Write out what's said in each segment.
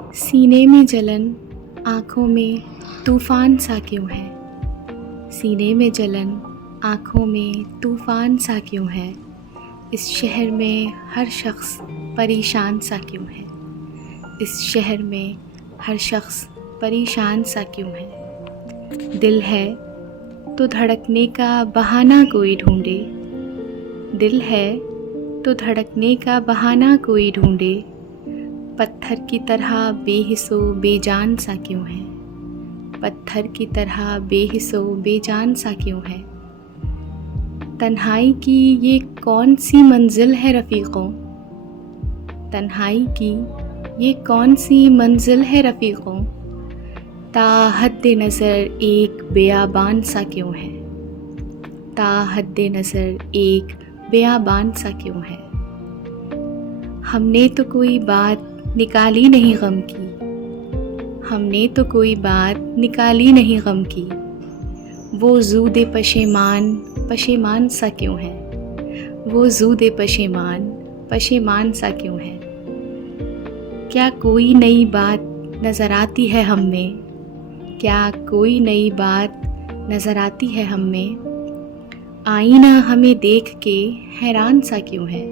सीने में जलन, आँखों में तूफ़ान सा क्यों है। सीने में जलन, आँखों में तूफ़ान सा क्यों है। इस शहर में हर शख्स परेशान सा क्यों है। इस शहर में हर शख्स परेशान सा क्यों है। दिल है तो धड़कने का बहाना कोई ढूंढे। दिल है तो धड़कने का बहाना कोई ढूंढे। पत्थर की तरह बेहिस्सो बेजान सा क्यों है। पत्थर की तरह बेहिस्सो बेजान सा क्यों है। तन्हाई की ये कौन सी मंजिल है रफ़ीक़ों। तन्हाई की ये कौन सी मंजिल है रफ़ीक़ों। ता हद्दे नज़र एक बेयाबान सा क्यों है। ता हद्दे नज़र एक बेयाबान सा क्यों है। हमने तो कोई बात निकाली नहीं गम की। हमने तो कोई बात निकाली नहीं गम की। वो ज़ूदे पशेमान पशेमान सा क्यों है। वो ज़ूदे पशेमान पशेमान सा क्यों है। क्या कोई नई बात नज़र आती है हम में। क्या कोई नई बात नज़र आती है हम में। आईना हमें देख के हैरान सा क्यों है।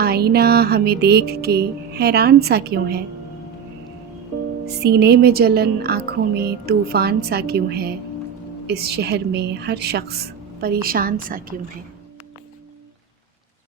आईना हमें देख के हैरान सा क्यों है। सीने में जलन, आँखों में तूफ़ान सा क्यों है। इस शहर में हर शख्स परेशान सा क्यों है।